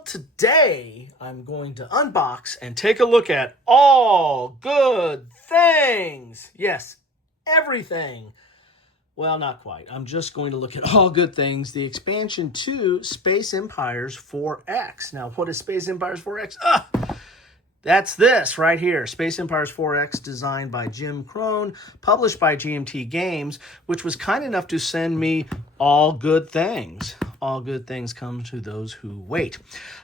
Well, today I'm going to unbox and take a look at All Good Things. Yes, everything. Well, not quite. I'm just going to look at All Good Things, the expansion to Space Empires 4X. Now, what is Space Empires 4X? That's this right here, Space Empires 4X, designed by Jim Crone, published by GMT Games, which was kind enough to send me All Good Things. All good things come to those who wait.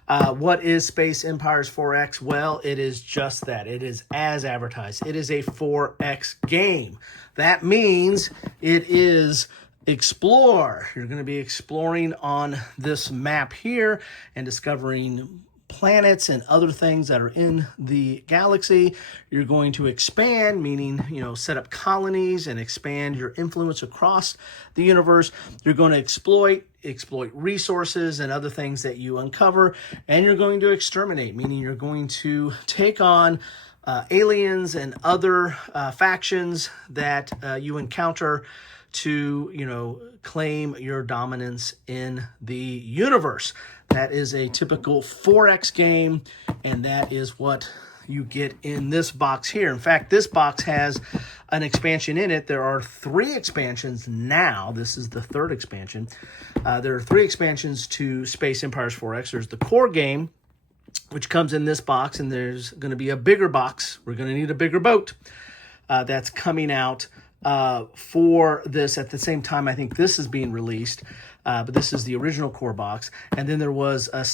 What is Space Empires 4X? Well, it is just that. It is as advertised. It is a 4X game. That means it is explore. You're going to be exploring on this map here and discovering planets and other things that are in the galaxy. You're going to expand, meaning, set up colonies and expand your influence across the universe. You're going to exploit resources and other things that you uncover, and you're going to exterminate, meaning you're going to take on aliens and other factions that you encounter to, claim your dominance in the universe. That is a typical 4X game, and that is what you get in this box here. In fact, this box has an expansion in it. There are 3 expansions now. This is the 3rd expansion. There are 3 expansions to Space Empires 4X. There's the core game, which comes in this box, and there's going to be a bigger box. We're going to need a bigger boat that's coming out for this at the same time. I think this is being released. But this is the original core box. And then there was a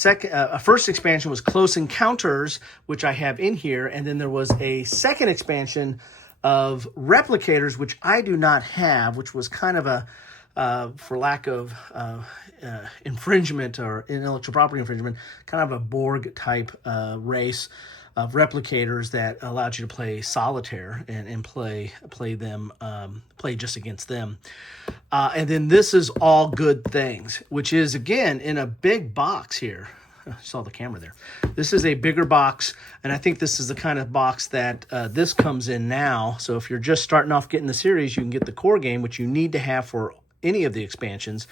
first expansion was Close Encounters, which I have in here. And then there was a second expansion of Replicators, which I do not have, which was kind of a, for lack of infringement or intellectual property infringement, kind of a Borg type race of replicators that allowed you to play solitaire and play just against them. And then this is All Good Things, which is, again, in a big box here. I saw the camera there. This is a bigger box, and I think this is the kind of box that this comes in now. So if you're just starting off getting the series, you can get the core game, which you need to have for any of the expansions.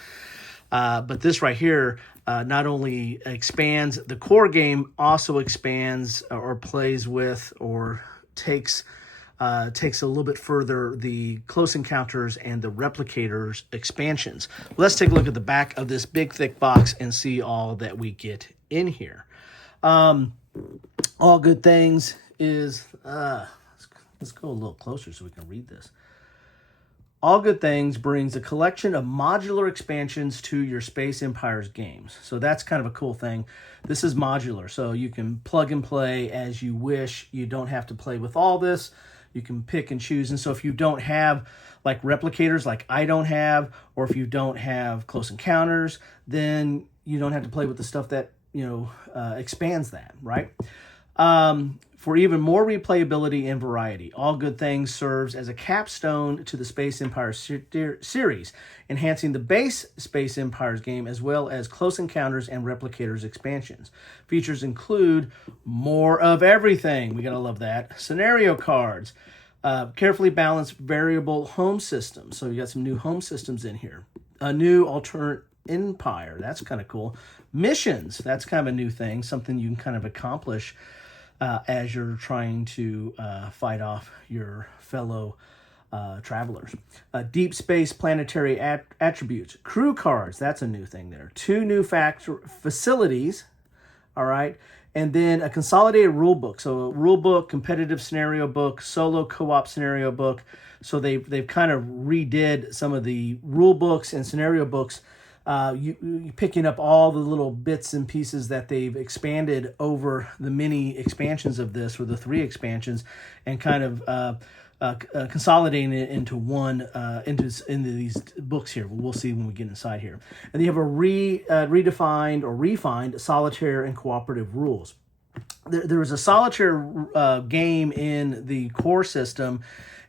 But this right here not only expands the core game, also expands or plays with or takes a little bit further the Close Encounters and the Replicators expansions. Let's take a look at the back of this big thick box and see all that we get in here. All Good Things is let's go a little closer so we can read this. All Good Things brings a collection of modular expansions to your Space Empires games. So that's kind of a cool thing. This is modular, so you can plug and play as you wish. You don't have to play with all this. You can pick and choose. And so if you don't have like Replicators, like I don't have, or if you don't have Close Encounters, then you don't have to play with the stuff that, expands that, right? For even more replayability and variety, All Good Things serves as a capstone to the Space Empires series, enhancing the base Space Empires game as well as Close Encounters and Replicators expansions. Features include more of everything. We gotta love that. Scenario cards, carefully balanced variable home systems. So you got some new home systems in here. A new alternate empire. That's kind of cool. Missions. That's kind of a new thing. Something you can kind of accomplish as you're trying to fight off your fellow travelers. Deep space planetary attributes. Crew cards, that's a new thing there. 2 new facilities, all right? And then a consolidated rule book. So a rule book, competitive scenario book, solo co-op scenario book. So they've kind of redid some of the rule books and scenario books, you picking up all the little bits and pieces that they've expanded over the many expansions of this, or the 3 expansions, and kind of consolidating it into one into these books here. We'll see when we get inside here. And you have a redefined or refined solitaire and cooperative rules. There was a solitaire game in the core system,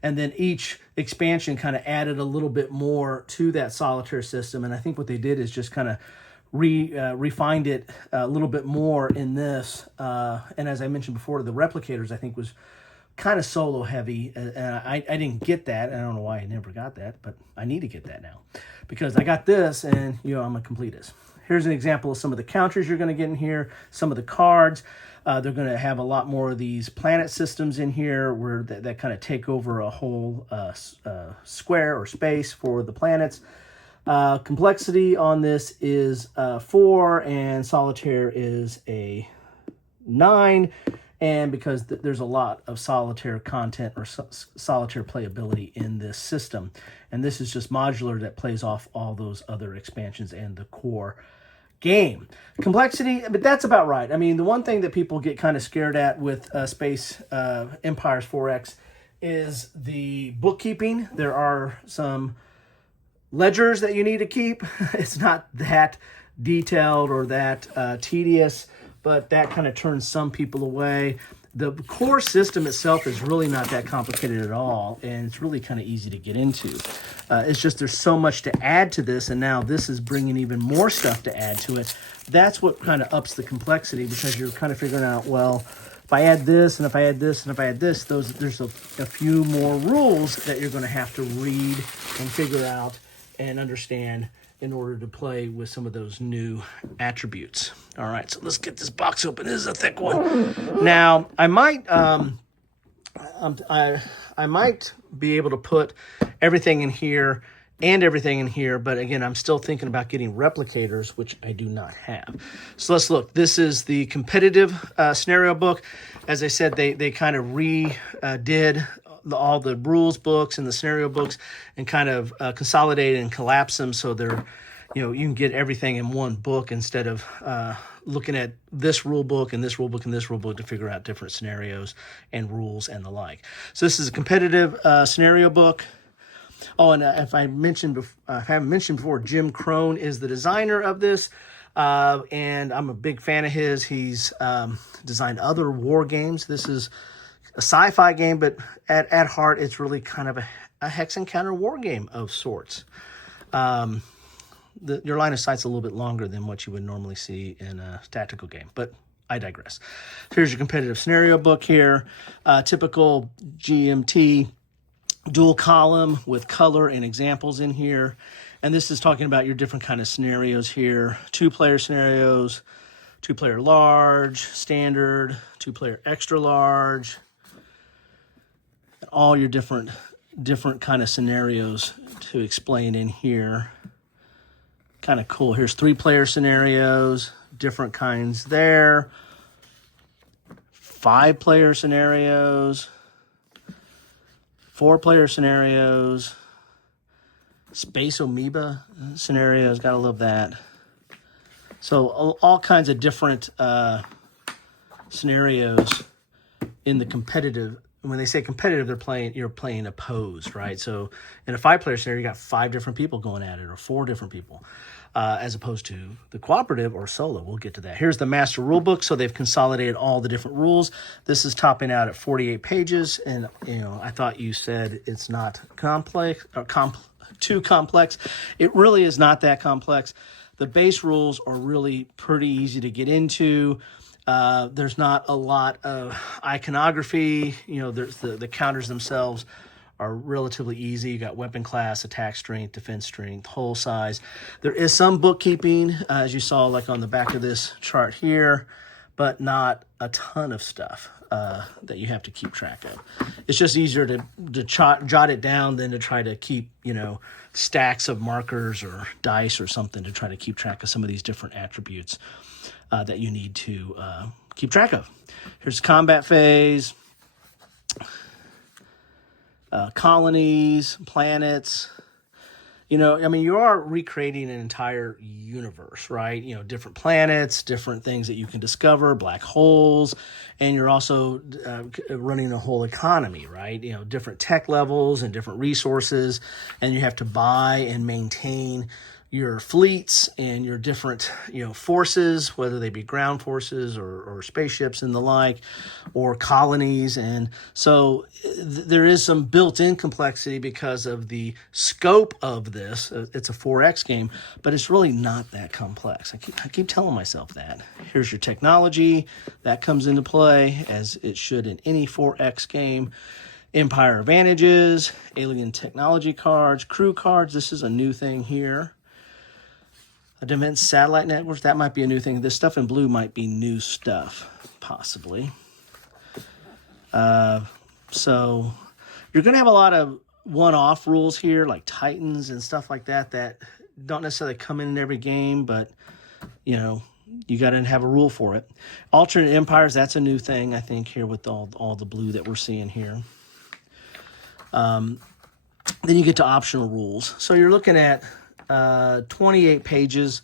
and then each expansion kind of added a little bit more to that solitaire system. And I think what they did is just kind of refined it a little bit more in this. And as I mentioned before, the Replicators, I think, was kind of solo heavy. I didn't get that. I don't know why I never got that, but I need to get that now because I got this and, I'm a completist. Here's an example of some of the counters you're going to get in here, some of the cards. They're going to have a lot more of these planet systems in here where that kind of take over a whole square or space for the planets. Complexity on this is 4, and solitaire is a 9. And because there's a lot of solitaire content or solitaire playability in this system. And this is just modular that plays off all those other expansions and the core game. Complexity, but that's about right. I mean, the one thing that people get kind of scared at with Space Empires 4X is the bookkeeping. There are some ledgers that you need to keep. It's not that detailed or that tedious, but that kind of turns some people away. The core system itself is really not that complicated at all, and it's really kind of easy to get into. It's just there's so much to add to this, and now this is bringing even more stuff to add to it. That's what kind of ups the complexity, because you're kind of figuring out, well, if I add this, and if I add this, and if I add this, there's a few more rules that you're going to have to read and figure out and understand in order to play with some of those new attributes. All right, so let's get this box open. This is a thick one. Now, I might be able to put everything in here and everything in here, but again, I'm still thinking about getting replicators, which I do not have. So let's look. This is the competitive scenario book. As I said, they kind of redid all the rules books and the scenario books and kind of consolidated and collapsed them so they're, you can get everything in one book instead of looking at this rule book and this rule book and this rule book to figure out different scenarios and rules and the like. So this is a competitive scenario book. Oh, and if I haven't mentioned before, Jim Crone is the designer of this. And I'm a big fan of his. He's designed other war games. This is a sci-fi game, but at heart, it's really kind of a hex encounter war game of sorts. Your line of sight's a little bit longer than what you would normally see in a tactical game, but I digress. Here's your competitive scenario book here. Typical GMT dual column with color and examples in here. And this is talking about your different kind of scenarios here. 2-player scenarios, 2-player large, standard, 2-player extra large, all your different kind of scenarios to explain in here. Kind of cool. Here's 3-player scenarios, different kinds there. 5-player scenarios, 4-player scenarios, space amoeba scenarios. Gotta love that. So all kinds of different scenarios in the competitive. When they say competitive, you're playing opposed, right? So in a 5-player scenario, you got 5 different people going at it, or 4 different people, as opposed to the cooperative or solo. We'll get to that. Here's the master rule book. So they've consolidated all the different rules. This is topping out at 48 pages, and I thought you said it's not complex or too complex. It really is not that complex. The base rules are really pretty easy to get into. There's not a lot of iconography. There's the counters themselves are relatively easy. You got weapon class, attack strength, defense strength, hull size. There is some bookkeeping, as you saw like on the back of this chart here, but not a ton of stuff that you have to keep track of. It's just easier to jot it down than to try to keep, stacks of markers or dice or something to try to keep track of some of these different attributes that you need to keep track of. Here's combat phase, colonies, planets. You are recreating an entire universe, right? Different planets, different things that you can discover, black holes, and you're also running a whole economy, right? Different tech levels and different resources, and you have to buy and maintain your fleets and your different, forces, whether they be ground forces or spaceships and the like, or colonies. And so there is some built-in complexity because of the scope of this. It's a 4X game, but it's really not that complex. I keep telling myself that. Here's your technology. That comes into play, as it should in any 4X game. Empire advantages, alien technology cards, crew cards. This is a new thing here. Defense satellite networks, that might be a new thing. This stuff in blue might be new stuff, possibly. So you're going to have a lot of one-off rules here, like Titans and stuff like that, that don't necessarily come in every game, but, you know, you got to have a rule for it. Alternate empires, that's a new thing, I think, here with all the blue that we're seeing here. Then you get to optional rules. So you're looking at 28 pages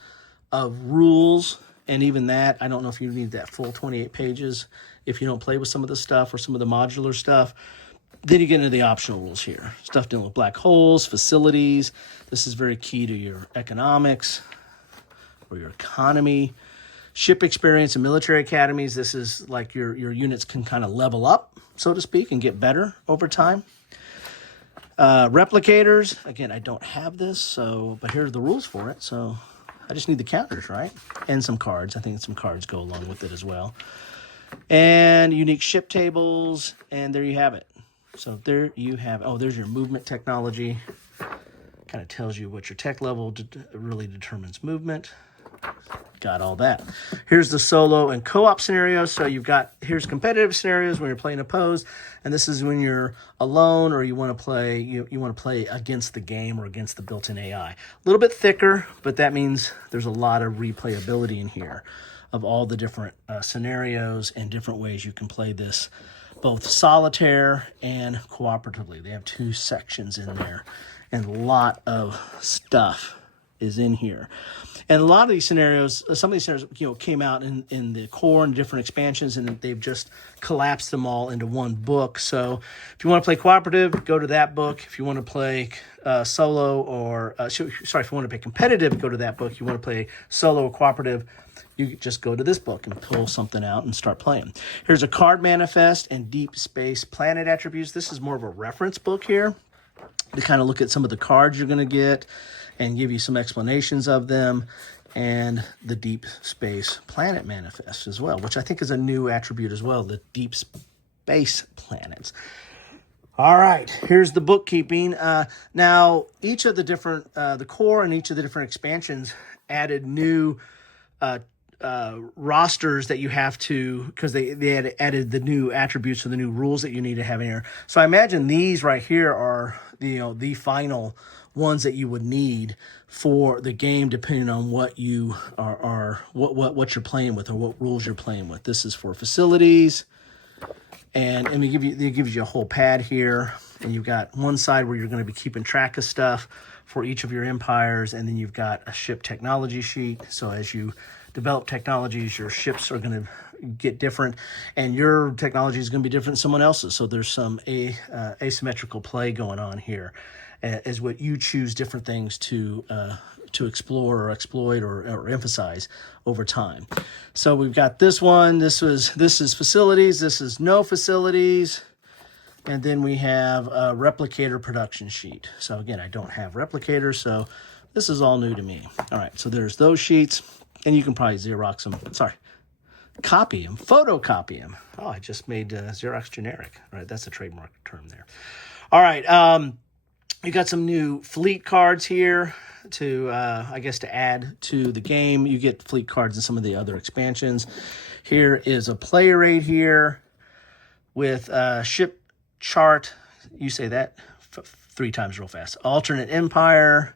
of rules, and even that, I don't know if you need that full 28 pages if you don't play with some of the stuff or some of the modular stuff. Then you get into the optional rules here. Stuff dealing with black holes, facilities. This is very key to your economics or your economy. Ship experience and military academies. This is like your units can kind of level up, so to speak, and get better over time. Replicators. Again, I don't have this, but here are the rules for it. So I just need the counters, right? And some cards. I think some cards go along with it as well. And unique ship tables. And there you have it. So there you have, there's your movement technology. Kind of tells you what your tech level really determines movement. Got all that. Here's the solo and co-op scenarios. So here's competitive scenarios when you're playing opposed, and this is when you're alone or you want to play you want to play against the game or against the built-in AI. A little bit thicker, but that means there's a lot of replayability in here of all the different scenarios and different ways you can play this, both solitaire and cooperatively. They have 2 sections in there, and a lot of stuff is in here. And a lot of these scenarios, some of these scenarios, came out in the core and different expansions, and they've just collapsed them all into one book. So if you want to play cooperative, go to that book. If you want to play solo or, if you want to play competitive, go to that book. You want to play solo or cooperative, you just go to this book and pull something out and start playing. Here's a card manifest and deep space planet attributes. This is more of a reference book here to kind of look at some of the cards you're going to get and give you some explanations of them, and the deep space planet manifest as well, which I think is a new attribute as well, the deep space planets. All right, here's the bookkeeping. Now, each of the different, the core and each of the different expansions added new rosters that you have to, because they had added the new attributes or the new rules that you need to have in here. So I imagine these right here are the final ones that you would need for the game, depending on what you what you're playing with or what rules you're playing with. This is for facilities, and it gives you a whole pad here, and you've got one side where you're going to be keeping track of stuff for each of your empires, and then you've got a ship technology sheet. So as you develop technologies, your ships are going to get different, and your technology is going to be different than someone else's. So there's some asymmetrical play going on here, as what you choose different things to explore or exploit or emphasize over time. So we've got this one. This is facilities. This is no facilities. And then we have a replicator production sheet. So again, I don't have replicators, so this is all new to me. All right, so there's those sheets, and you can probably Xerox them. Sorry, copy them, photocopy them. Oh, I just made Xerox generic. All right, that's a trademark term there. All right, you got some new fleet cards here to, to add to the game. You get fleet cards in some of the other expansions. Here is a player aid here with ship chart. You say that 3 times real fast. Alternate empire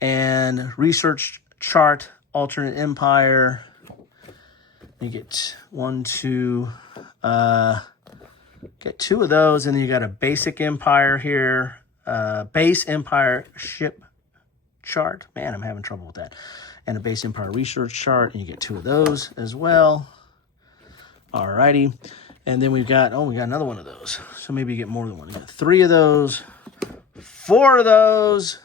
and research chart. Alternate empire. You get get 2 of those, and then you got a basic empire here. Base empire ship chart. Man, I'm having trouble with that. And a base empire research chart, and you get 2 of those as well. Alrighty. And then we got another one of those. So maybe you get more than one. You got 3 of those, 4 of those.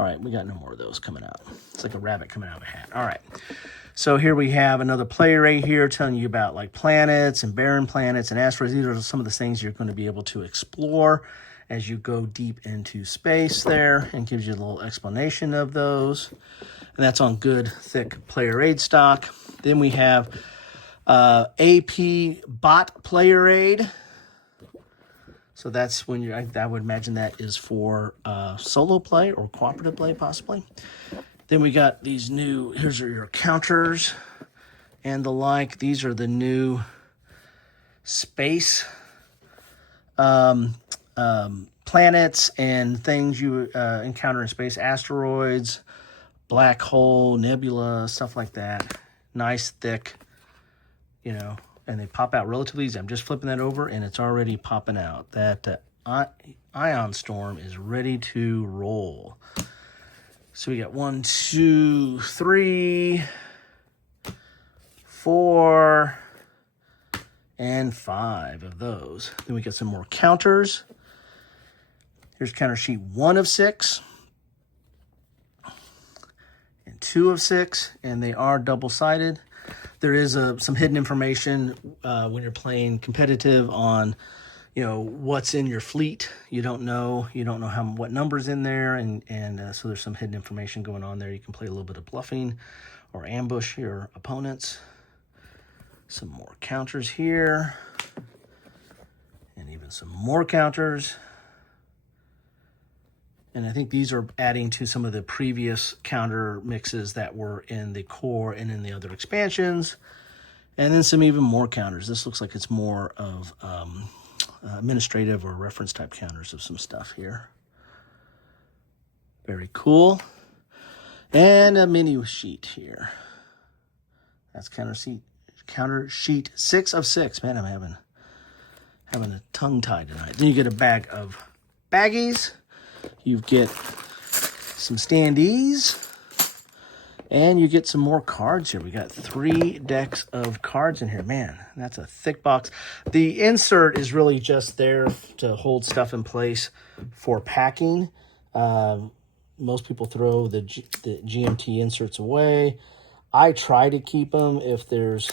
All right, we got no more of those coming out. It's like a rabbit coming out of a hat. All right. So here we have another player right here telling you about like planets and barren planets and asteroids. These are some of the things you're going to be able to explore as you go deep into space there, and gives you a little explanation of those. And that's on good, thick player aid stock. Then we have AP bot player aid. So that's when I would imagine that is for solo play or cooperative play, possibly. Then we got these new, here's your counters and the like. These are the new space planets and things you encounter in space. Asteroids, black hole, nebula, stuff like that. Nice, thick, you know, and they pop out relatively easy. I'm just flipping that over and it's already popping out. That ion storm is ready to roll. So we got 1, 2, 3, 4, and 5 of those. Then we get some more counters. Here's counter sheet 1 of 6 and 2 of 6, and they are double-sided. There is some hidden information when you're playing competitive on, you know, what's in your fleet. You don't know what number's in there, and so there's some hidden information going on there. You can play a little bit of bluffing or ambush your opponents. Some more counters here, and even some more counters. And I think these are adding to some of the previous counter mixes that were in the core and in the other expansions. And then some even more counters. This looks like it's more of administrative or reference type counters of some stuff here. Very cool. And a mini sheet here. That's counter sheet 6 of 6. Man, I'm having a tongue tie tonight. Then you get a bag of baggies. You get some standees. And you get some more cards here. We got 3 decks of cards in here. Man, that's a thick box. The insert is really just there to hold stuff in place for packing. Most people throw the GMT inserts away. I try to keep them if there's,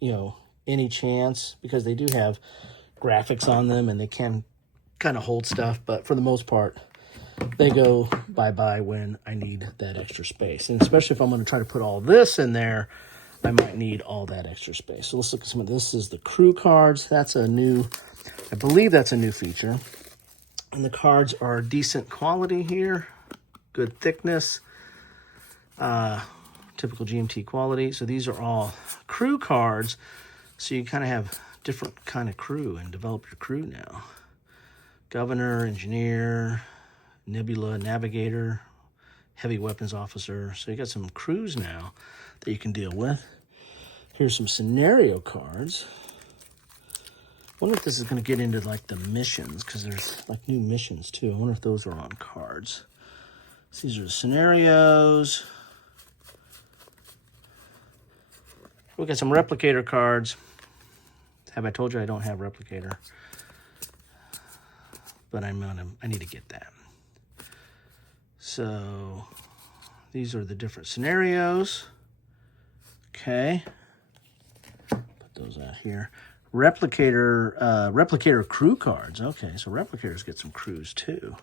you know, any chance, because they do have graphics on them and they can kind of hold stuff. But for the most part, they go bye-bye when I need that extra space. And especially if I'm going to try to put all this in there, I might need all that extra space. So let's look at some of this. Is the crew cards. That's a new, I believe that's a new feature. And the cards are decent quality here. Good thickness. Typical GMT quality. So these are all crew cards. So you kind of have different kind of crew and develop your crew now. Governor, engineer, nebula, navigator, heavy weapons officer. So you got some crews now that you can deal with. Here's some scenario cards. I wonder if this is going to get into like the missions, because there's like new missions too. I wonder if those are on cards. So these are the scenarios. We got some replicator cards. Have I told you I don't have replicator? But I need to get that. So these are the different scenarios. Okay. Put those out here. Replicator crew cards. Okay, so replicators get some crews too.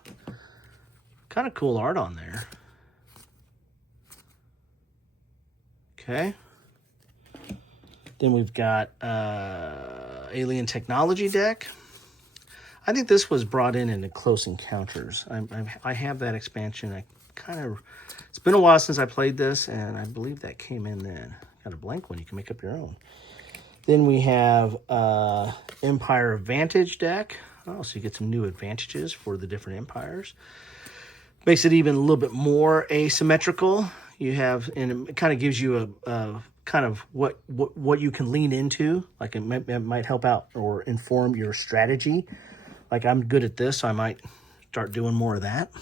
Kind of cool art on there. Okay. Then we've got Alien Technology deck. I think this was brought in the Close Encounters. I have that expansion. It's been a while since I played this, and I believe that came in then. Got a blank one. You can make up your own. Then we have Empire Advantage deck. Oh, so you get some new advantages for the different empires. Makes it even a little bit more asymmetrical. You have, and it kind of gives you a kind of what you can lean into. Like it might help out or inform your strategy. Like I'm good at this, so I might start doing more of that.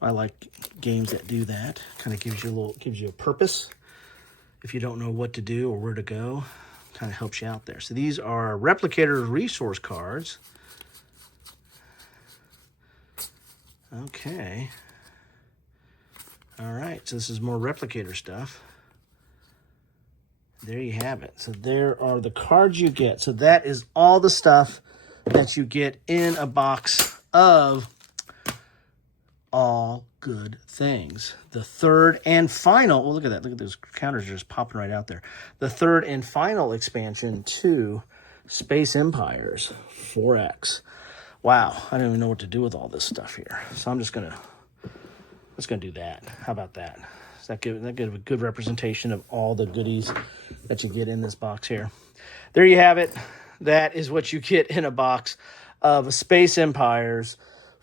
I like games that do that. Kind of gives you a purpose. If you don't know what to do or where to go, kind of helps you out there. So these are Replicator resource cards. Okay. All right, so this is more Replicator stuff. There you have it. So there are the cards you get. So that is all the stuff that you get in a box of All Good Things. The third and final, oh, look at that. Look at those counters just popping right out there. The third and final expansion to Space Empires 4X. Wow, I don't even know what to do with all this stuff here. So I'm just going to Let's go do that. How about that? Does that give a good representation of all the goodies that you get in this box here? There you have it. That is what you get in a box of Space Empires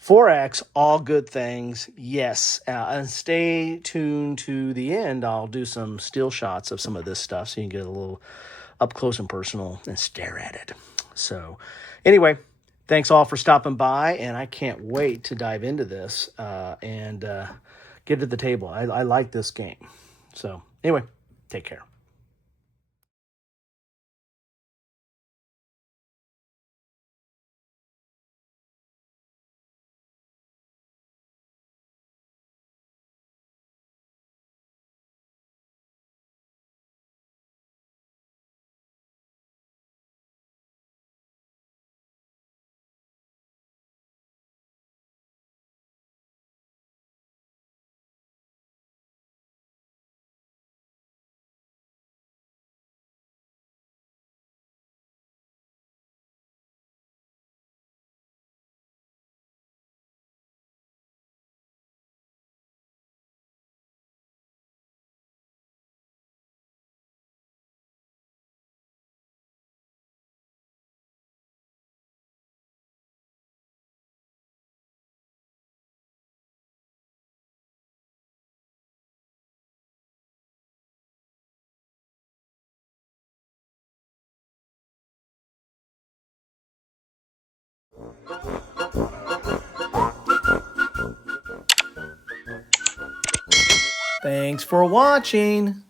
4X, all good things. Yes. And stay tuned to the end. I'll do some still shots of some of this stuff so you can get a little up close and personal and stare at it. So anyway, thanks all for stopping by, and I can't wait to dive into this and get to the table. I like this game. So anyway, take care. Thanks for watching.